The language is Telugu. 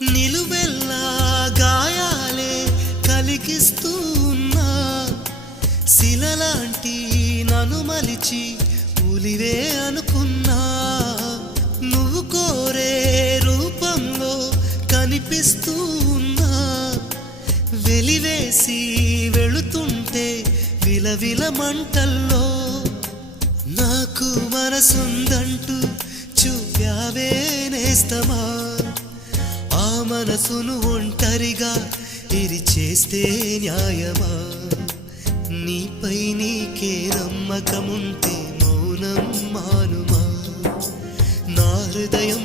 నిలువెల్లా గాయాలే కలిగిస్తూ ఉన్నా శిలలాంటి నన్ను మలిచి ఉలివే అనుకున్నా నువ్వు కోరే రూపంలో కనిపిస్తూ ఉన్నా వెలివేసి వెళుతుంటే విలవిల మంటల్లో నాకు మనసుందంటూ చూప్యావే నేస్తమా ఆ మనసును ఒంటరిగా ఇరిచేస్తే న్యాయమా నీపై నీకే నమ్మకముంటే మౌనం మానుమా నా హృదయం